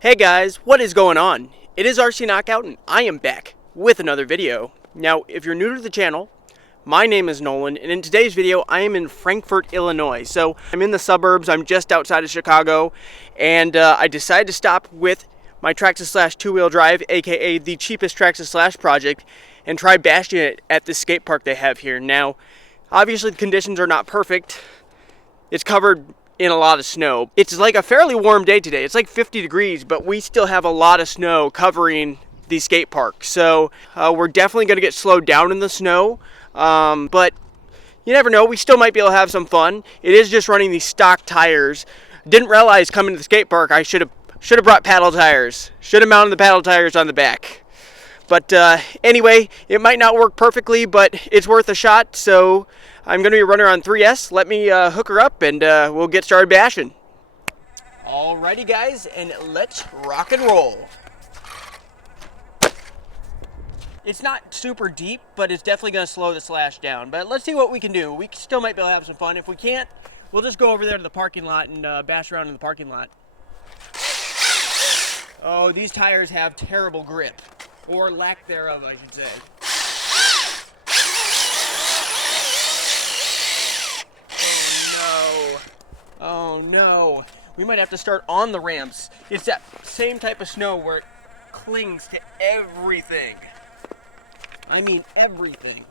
Hey guys, what is going on? It is RC Knockout and I am back with another video. Now, if you're new to the channel, my name is Nolan, and in today's video I am in Frankfort, Illinois. So I'm in the suburbs, I'm just outside of Chicago, and I decided to stop with my Traxxas Slash two-wheel drive, aka the cheapest Traxxas Slash project, and try bashing it at this skate park they have here. Now, obviously the conditions are not perfect. It's covered in a lot of snow. It's like a fairly warm day today. It's like 50 degrees, but we still have a lot of snow covering the skate park. So we're definitely going to get slowed down in the snow, but you never know. We still might be able to have some fun. It is just running these stock tires. Didn't realize coming to the skate park I should have brought paddle tires. Should have mounted the paddle tires on the back. But anyway, it might not work perfectly, but it's worth a shot. So I'm going to be running on 3S. Let me hook her up and we'll get started bashing. Alrighty guys, and let's rock and roll. It's not super deep, but it's definitely going to slow the slash down. But let's see what we can do. We still might be able to have some fun. If we can't, we'll just go over there to the parking lot and bash around in the parking lot. Oh, these tires have terrible grip. Or lack thereof, I should say. Oh no. Oh no. We might have to start on the ramps. It's that same type of snow where it clings to everything. I mean everything.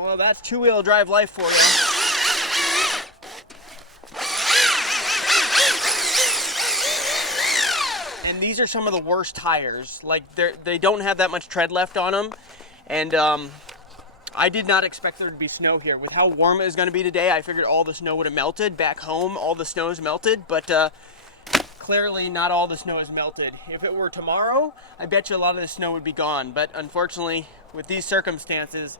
Well, that's two-wheel drive life for you. And these are some of the worst tires. Like, they don't have that much tread left on them. And I did not expect there to be snow here. With how warm it is going to be today, I figured all the snow would have melted. Back home, all the snow is melted. But clearly, not all the snow is melted. If it were tomorrow, I bet you a lot of the snow would be gone. But unfortunately, with these circumstances,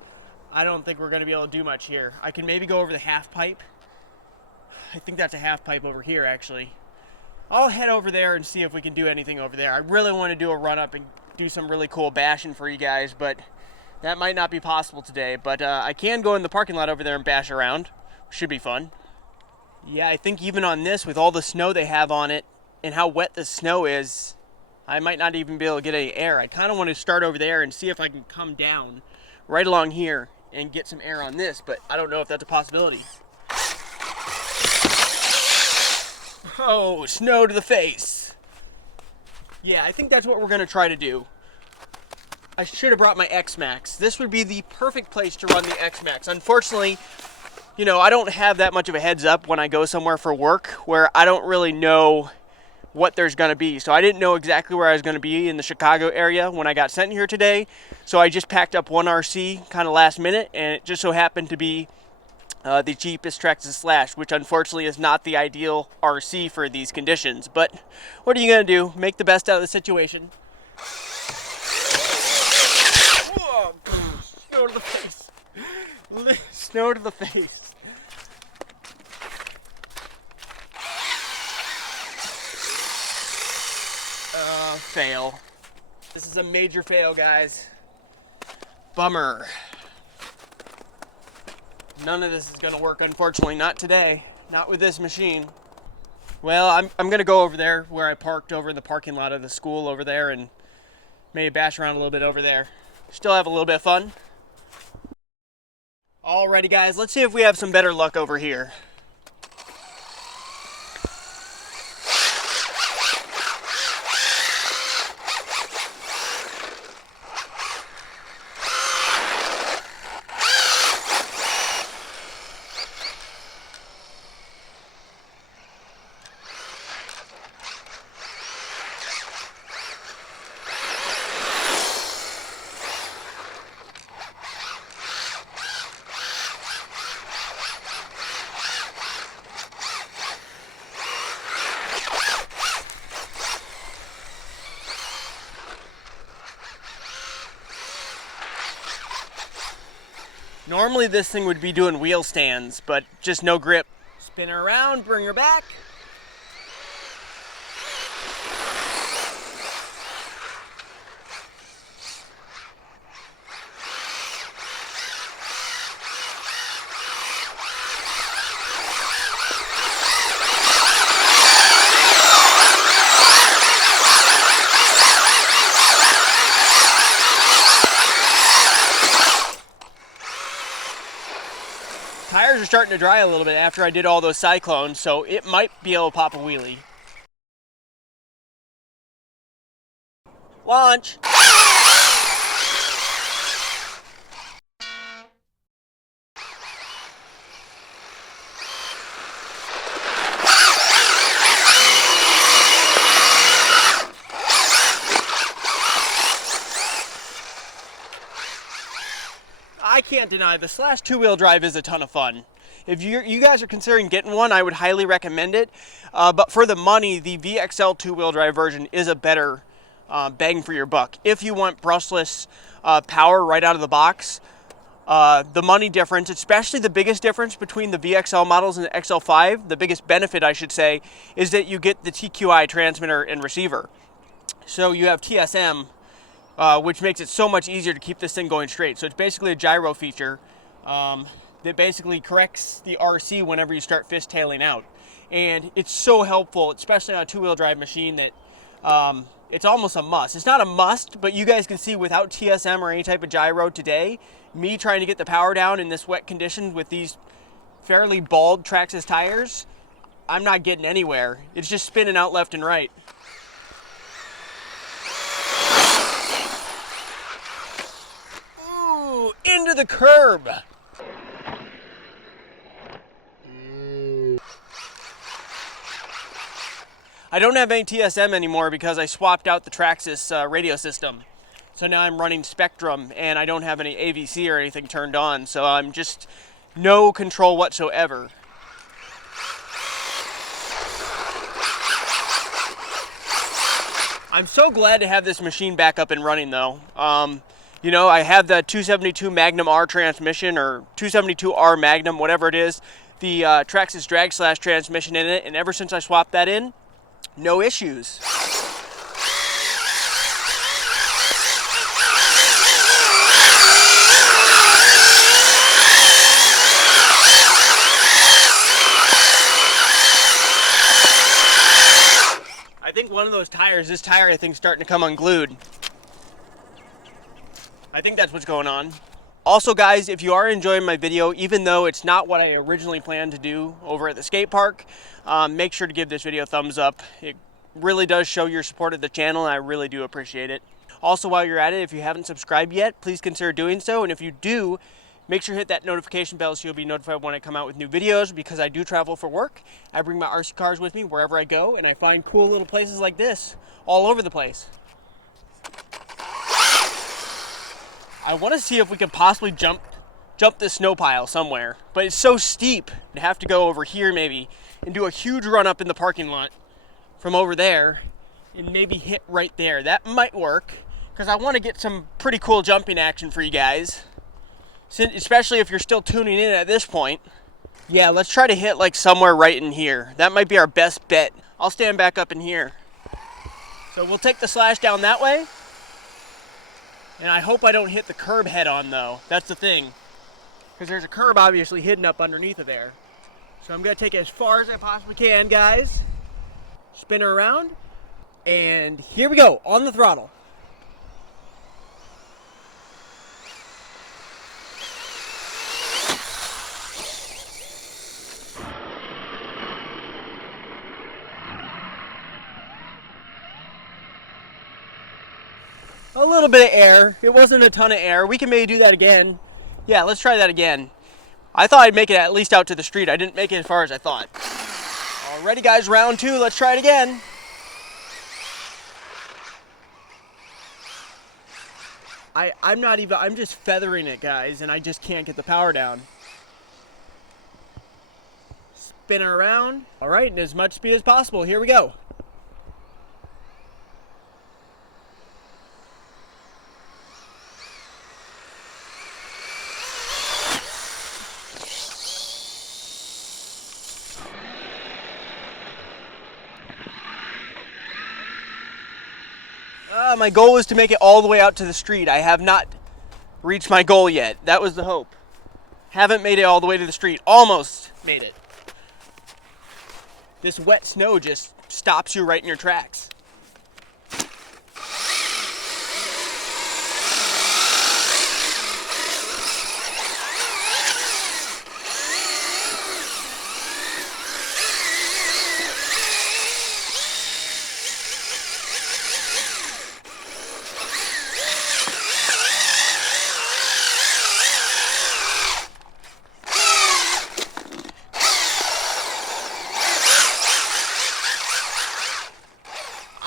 I don't think we're going to be able to do much here. I can maybe go over the half pipe. I think that's a half pipe over here, actually. I'll head over there and see if we can do anything over there. I really want to do a run-up and do some really cool bashing for you guys, but that might not be possible today. But I can go in the parking lot over there and bash around. Should be fun. Yeah, I think even on this, with all the snow they have on it and how wet the snow is, I might not even be able to get any air. I kind of want to start over there and see if I can come down right along here and get some air on this, but I don't know if that's a possibility. Oh, snow to the face. Yeah, I think that's what we're going to try to do. I should have brought my X-Max. This would be the perfect place to run the X-Max. Unfortunately, you know, I don't have that much of a heads up when I go somewhere for work where I don't really know what there's going to be. So I didn't know exactly where I was going to be in the Chicago area when I got sent here today. So I just packed up one RC kind of last minute, and it just so happened to be the cheapest Traxxas Slash, which unfortunately is not the ideal RC for these conditions. But what are you going to do? Make the best out of the situation. Whoa, snow to the face. Snow to the face. Fail. This is a major fail, guys. Bummer. None of this is going to work, unfortunately. Not today. Not with this machine. Well, I'm going to go over there where I parked over in the parking lot of the school over there and maybe bash around a little bit over there. Still have a little bit of fun. Alrighty, guys. Let's see if we have some better luck over here. Normally this thing would be doing wheel stands, but just no grip. Spin her around, bring her back. Tires are starting to dry a little bit after I did all those cyclones, so it might be able to pop a wheelie. Launch! I can't deny the Slash two-wheel drive is a ton of fun. If you guys are considering getting one, I would highly recommend it. But for the money, the VXL two-wheel drive version is a better bang for your buck. If you want brushless power right out of the box, the money difference, especially the biggest difference between the VXL models and the XL5, the biggest benefit I should say, is that you get the TQI transmitter and receiver. So you have TSM, which makes it so much easier to keep this thing going straight. So it's basically a gyro feature that basically corrects the RC whenever you start fishtailing out. And it's so helpful, especially on a two-wheel drive machine, that it's almost a must. It's not a must, but you guys can see without TSM or any type of gyro today, me trying to get the power down in this wet condition with these fairly bald Traxxas tires, I'm not getting anywhere. It's just spinning out left and right. Ooh, into the curb. I don't have any TSM anymore because I swapped out the Traxxas radio system. So now I'm running Spectrum and I don't have any AVC or anything turned on. So I'm just no control whatsoever. I'm so glad to have this machine back up and running though. You know, I have the 272 Magnum R transmission, or 272R Magnum, whatever it is, the Traxxas Drag Slash transmission in it, and ever since I swapped that in, no issues. I think one of those tires, this tire I think is starting to come unglued. I think that's what's going on. Also guys, if you are enjoying my video, even though it's not what I originally planned to do over at the skate park, make sure to give this video a thumbs up. It really does show your support of the channel and I really do appreciate it. Also, while you're at it, if you haven't subscribed yet, please consider doing so. And if you do, make sure to hit that notification bell so you'll be notified when I come out with new videos, because I do travel for work. I bring my RC cars with me wherever I go, and I find cool little places like this all over the place. I want to see if we can possibly jump this snow pile somewhere, but it's so steep. I'd have to go over here maybe and do a huge run up in the parking lot from over there and maybe hit right there. That might work because I want to get some pretty cool jumping action for you guys, especially if you're still tuning in at this point. Yeah, let's try to hit like somewhere right in here. That might be our best bet. I'll stand back up in here. So we'll take the Slash down that way. And I hope I don't hit the curb head on though. That's the thing. Because there's a curb obviously hidden up underneath of there. So I'm going to take it as far as I possibly can, guys. Spin her around. And here we go, on the throttle. A little bit of air. It wasn't a ton of air. We can maybe do that again. Yeah, let's try that again. I thought I'd make it at least out to the street. I didn't make it as far as I thought. Alrighty guys, round two. Let's try it again. I'm just feathering it, guys, and I just can't get the power down. Spin her around. Alright, and as much speed as possible. Here we go. My goal was to make it all the way out to the street. I have not reached my goal yet. That was the hope. Haven't made it all the way to the street. Almost made it. This wet snow just stops you right in your tracks.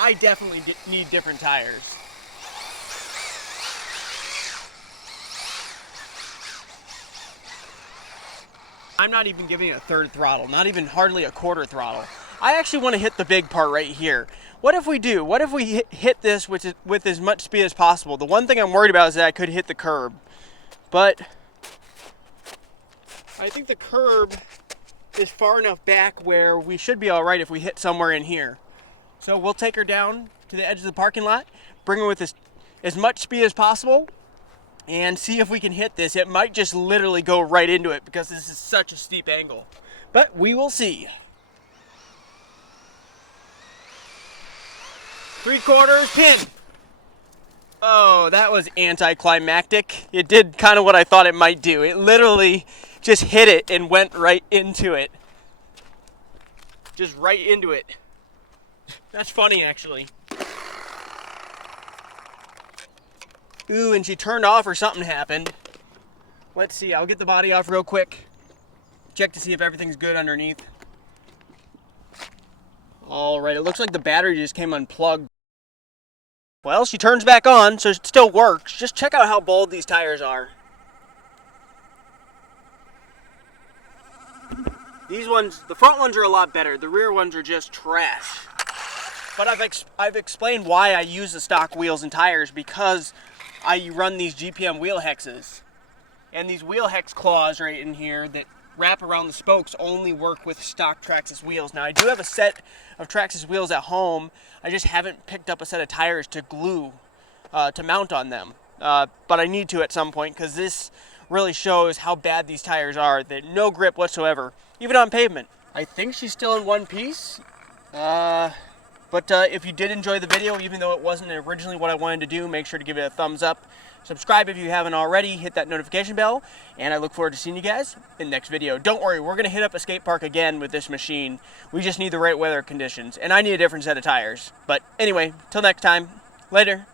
I definitely need different tires. I'm not even giving it a third throttle, not even hardly a quarter throttle. I actually want to hit the big part right here. What if we do? What if we hit this with as much speed as possible? The one thing I'm worried about is that I could hit the curb. But I think the curb is far enough back where we should be all right if we hit somewhere in here. So we'll take her down to the edge of the parking lot, bring her with as much speed as possible, and see if we can hit this. It might just literally go right into it because this is such a steep angle. But we will see. 3/4 pin. Oh, that was anticlimactic. It did kind of what I thought it might do. It literally just hit it and went right into it. Just right into it. That's funny, actually. Ooh, and she turned off or something happened. Let's see, I'll get the body off real quick. Check to see if everything's good underneath. All right, it looks like the battery just came unplugged. Well, she turns back on, so it still works. Just check out how bald these tires are. These ones, the front ones are a lot better. The rear ones are just trash. But I've explained why I use the stock wheels and tires, because I run these GPM wheel hexes. And these wheel hex claws right in here that wrap around the spokes only work with stock Traxxas wheels. Now I do have a set of Traxxas wheels at home. I just haven't picked up a set of tires to glue, to mount on them. But I need to at some point, because this really shows how bad these tires are. That no grip whatsoever, even on pavement. I think she's still in one piece. But if you did enjoy the video, even though it wasn't originally what I wanted to do, make sure to give it a thumbs up. Subscribe if you haven't already, hit that notification bell, and I look forward to seeing you guys in the next video. Don't worry, we're going to hit up a skate park again with this machine. We just need the right weather conditions, and I need a different set of tires. But anyway, till next time, later.